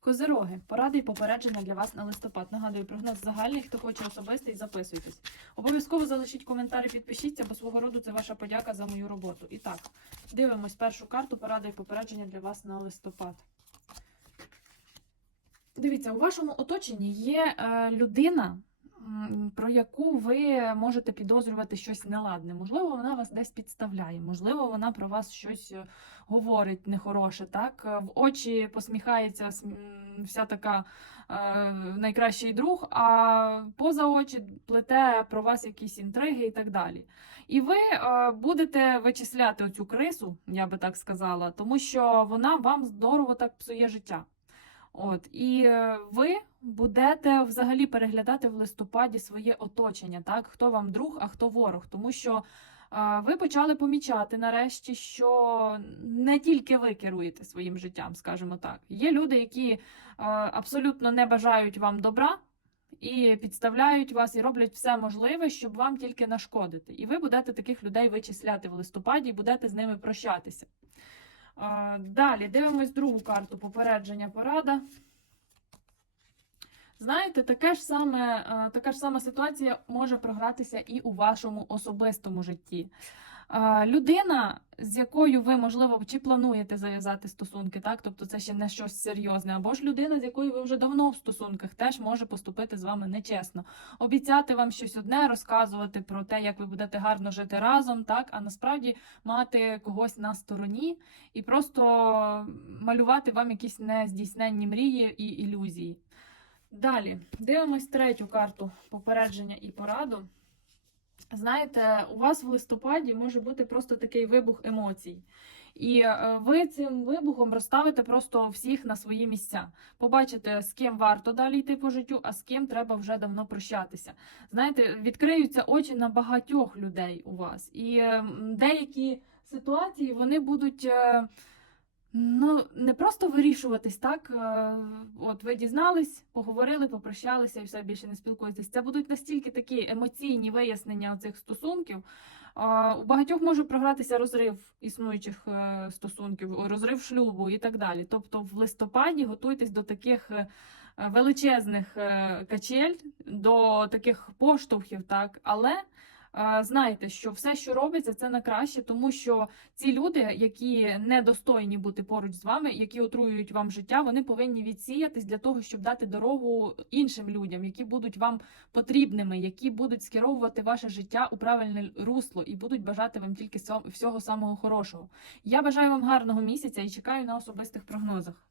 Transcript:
Козироги, поради і попередження для вас на листопад. Нагадую, прогноз загальний, хто хоче особистий, записуйтесь. Обов'язково залишіть коментар і підпишіться, бо свого роду це ваша подяка за мою роботу. І так, дивимось першу карту, поради і попередження для вас на листопад. Дивіться, у вашому оточенні є е, людина, про яку ви можете підозрювати щось неладне. Можливо, вона вас десь підставляє, можливо, вона про вас щось е, говорить нехороше, так? Е, В очі посміхається вся така е, найкращий друг, а поза очі плете про вас якісь інтриги і так далі. І ви е, будете вичисляти оцю крису, я би так сказала, тому що вона вам здорово так псує життя. От і е, ви будете взагалі переглядати в листопаді своє оточення, так хто вам друг, а хто ворог, тому що е, ви почали помічати нарешті, що не тільки ви керуєте своїм життям, скажімо так. Є люди, які е, абсолютно не бажають вам добра. І підставляють вас і роблять все можливе, щоб вам тільки нашкодити. І ви будете таких людей вичисляти в листопаді і будете з ними прощатися. Далі дивимось другу карту попередження порада. Знаєте, таке ж саме, е, така ж сама ситуація може програтися і у вашому особистому житті. Людина, з якою ви, можливо, чи плануєте зав'язати стосунки, так? Тобто це ще не щось серйозне, або ж людина, з якою ви вже давно в стосунках, теж може поступити з вами нечесно. Обіцяти вам щось одне, розказувати про те, як ви будете гарно жити разом, так, а насправді мати когось на стороні і просто малювати вам якісь нездійсненні мрії і ілюзії. Далі дивимось третю карту попередження і пораду. Знаєте, у вас в листопаді може бути просто такий вибух емоцій. І е, ви цим вибухом розставите просто всіх на свої місця. Побачите, з ким варто далі йти по життю, а з ким треба вже давно прощатися. Знаєте, відкриються очі на багатьох людей у вас. І е, деякі ситуації вони будуть. Ну, не просто вирішуватись, так? е, От ви дізнались, поговорили, попрощалися і все більше не спілкуєтесь. Це будуть настільки такі емоційні вияснення цих стосунків. У багатьох може програтися розрив існуючих е, стосунків, розрив шлюбу і так далі. Тобто в листопаді готуйтесь до таких е, величезних качель, до таких поштовхів, так, але. Е, Знайте, що все, що робиться, це на краще, тому що ці люди, які недостойні бути поруч з вами, які отруюють вам життя, вони повинні відсіятись для того, щоб дати дорогу іншим людям, які будуть вам потрібними, які будуть скеровувати ваше життя у правильне русло і будуть бажати вам тільки всього самого хорошого. Я бажаю вам гарного місяця і чекаю на особистих прогнозах.